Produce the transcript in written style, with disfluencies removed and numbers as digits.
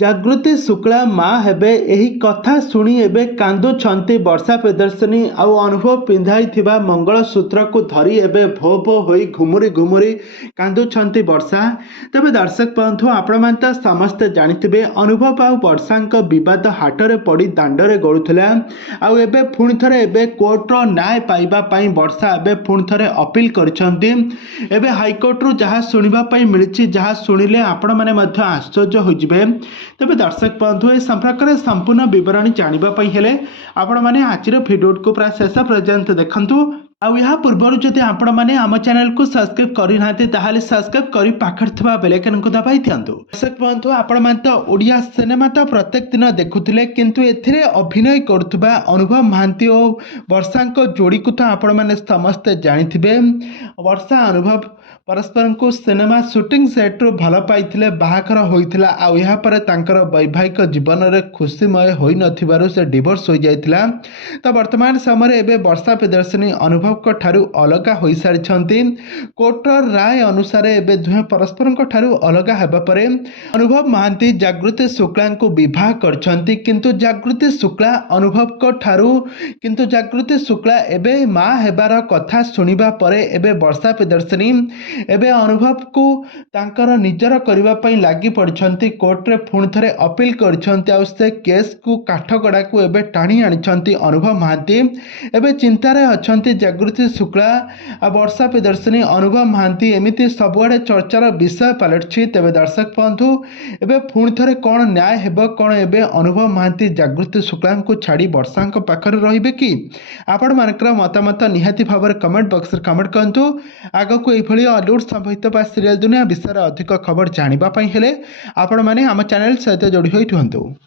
ଜାଗୃତି ଶୁକ୍ଳା ମା ହେବେ ଏହି କଥା ଶୁଣି ଏବେ କାନ୍ଦୁଛନ୍ତି ବର୍ଷା ପ୍ରିୟଦର୍ଶିନୀ ଆଉ ଅନୁଭବ ପିନ୍ଧାଇଥିବା ମଙ୍ଗଳସୂତ୍ରକୁ ଧରି ଏବେ ଭୋ ଭୋ ହୋଇ ଘୁମୁରି ଘୁମୁରି କାନ୍ଦୁଛନ୍ତି ବର୍ଷା। ତେବେ ଦର୍ଶକ ବନ୍ଧୁ ଆପଣମାନେ ତ ସମସ୍ତେ ଜାଣିଥିବେ ଅନୁଭବ ଆଉ ବର୍ଷାଙ୍କ ବିବାଦ ହାଟରେ ପଡ଼ି ଦାଣ୍ଡରେ ଗଡ଼ୁଥିଲା। ଆଉ ଏବେ ପୁଣି ଥରେ ଏବେ କୋର୍ଟର ନ୍ୟାୟ ପାଇବା ପାଇଁ ବର୍ଷା ଏବେ ପୁଣି ଥରେ ଅପିଲ କରିଛନ୍ତି। ଏବେ ହାଇକୋର୍ଟରୁ ଯାହା ଶୁଣିବା ପାଇଁ ମିଳିଛି, ଯାହା ଶୁଣିଲେ ଆପଣମାନେ ମଧ୍ୟ ଆଶ୍ଚର୍ଯ୍ୟ ହୋଇଯିବେ। ତେବେ ଦର୍ଶକ ବନ୍ଧୁ ଏ ସମ୍ପର୍କରେ ସମ୍ପୂର୍ଣ୍ଣ ବିବରଣୀ ଜାଣିବା ପାଇଁ ହେଲେ ଆପଣମାନେ ଆଜିର ଭିଡ଼ିଓକୁ ପ୍ରାୟ ଶେଷ ପର୍ଯ୍ୟନ୍ତ ଦେଖନ୍ତୁ। ଆଉ ଏହା ପୂର୍ବରୁ ଯଦି ଆପଣମାନେ ଆମ ଚ୍ୟାନେଲକୁ ସବସ୍କ୍ରାଇବ୍ କରିନାହାନ୍ତି ତାହେଲେ ସବସ୍କ୍ରାଇବ୍ କରି ପାଖରେ ଥିବା ବେଲ୍ ଆଇକନକୁ ଦବାଇ ଦିଅନ୍ତୁ। ଦର୍ଶକ ବନ୍ଧୁ ଆପଣମାନେ ତ ଓଡ଼ିଆ ସିନେମା ତ ପ୍ରତ୍ୟେକ ଦିନ ଦେଖୁଥିଲେ, କିନ୍ତୁ ଏଥିରେ ଅଭିନୟ କରୁଥିବା ଅନୁଭବ ମହାନ୍ତି ଓ ବର୍ଷାଙ୍କ ଯୋଡ଼ିକୁ ତ ଆପଣମାନେ ସମସ୍ତେ ଜାଣିଥିବେ। ବର୍ଷା ଅନୁଭବ ପରସ୍ପରଙ୍କୁ ସିନେମା ସୁଟିଂ ସେଟ୍ରୁ ଭଲ ପାଇଥିଲେ, ବାହାଘର ହୋଇଥିଲା। ଆଉ ଏହାପରେ ତାଙ୍କର ବୈବାହିକ ଜୀବନରେ ଖୁସିମୟ ହୋଇନଥିବାରୁ ସେ ଡିଭୋର୍ସ ହୋଇଯାଇଥିଲା। ତ ବର୍ତ୍ତମାନ ସମୟରେ ଏବେ ବର୍ଷା ପ୍ରିୟଦର୍ଶିନୀ ଅନୁଭବଙ୍କ ଠାରୁ ଅଲଗା ହୋଇସାରିଛନ୍ତି। କୋର୍ଟର ରାୟ ଅନୁସାରେ ଏବେ ଦୁହେଁ ପରସ୍ପରଙ୍କ ଠାରୁ ଅଲଗା ହେବା ପରେ ଅନୁଭବ ମହାନ୍ତି ଜାଗୃତି ଶୁକ୍ଳାଙ୍କୁ ବିବାହ କରିଛନ୍ତି। କିନ୍ତୁ ଜାଗୃତି ଶୁକ୍ଳା ଅନୁଭବଙ୍କ ଠାରୁ ଜାଗୃତି ଶୁକ୍ଳା ଏବେ ମା ହେବାର କଥା ଶୁଣିବା ପରେ ଏବେ ବର୍ଷା ପ୍ରିୟଦର୍ଶିନୀ ଏବେ ଅନୁଭବକୁ ତାଙ୍କର ନିଜର କରିବା ପାଇଁ ଲାଗି ପଡ଼ିଛନ୍ତି। କୋର୍ଟରେ ପୁଣି ଥରେ ଅପିଲ କରିଛନ୍ତି। ଆଉ ସେ କେସ୍କୁ କାଠଗଡ଼ାକୁ ଏବେ ଟାଣି ଆଣିଛନ୍ତି ଅନୁଭବ ମହାନ୍ତି। ଏବେ ଚିନ୍ତାରେ ଅଛନ୍ତି ଜାଗୃତି ଶୁକ୍ଳା ଆଉ ବର୍ଷା ପ୍ରିୟଦର୍ଶିନୀ। ଅନୁଭବ ମହାନ୍ତି ଏମିତି ସବୁଆଡ଼େ ଚର୍ଚ୍ଚାର ବିଷୟ ପାଲଟିଛି। ତେବେ ଦର୍ଶକ ବନ୍ଧୁ ଏବେ ପୁଣି ଥରେ କ'ଣ ନ୍ୟାୟ ହେବ? କ'ଣ ଏବେ ଅନୁଭବ ମହାନ୍ତି ଜାଗୃତି ଶୁକ୍ଳାଙ୍କୁ ଛାଡ଼ି ବର୍ଷାଙ୍କ ପାଖରେ ରହିବେ କି? ଆପଣମାନଙ୍କର ମତାମତ ନିହାତି ଭାବରେ କମେଣ୍ଟ ବକ୍ସରେ କମେଣ୍ଟ କରନ୍ତୁ। ଆଗକୁ ଏଇଭଳି ଅଲିଉଡ୍ ସମ୍ବନ୍ଧିତ ବା ସିରିଏଲ୍ ଦୁନିଆ ବିଷୟରେ ଅଧିକ ଖବର ଜାଣିବା ପାଇଁ ହେଲେ ଆପଣମାନେ ଆମ ଚ୍ୟାନେଲ ସହିତ ଯୋଡ଼ି ହୋଇ ରୁହନ୍ତୁ।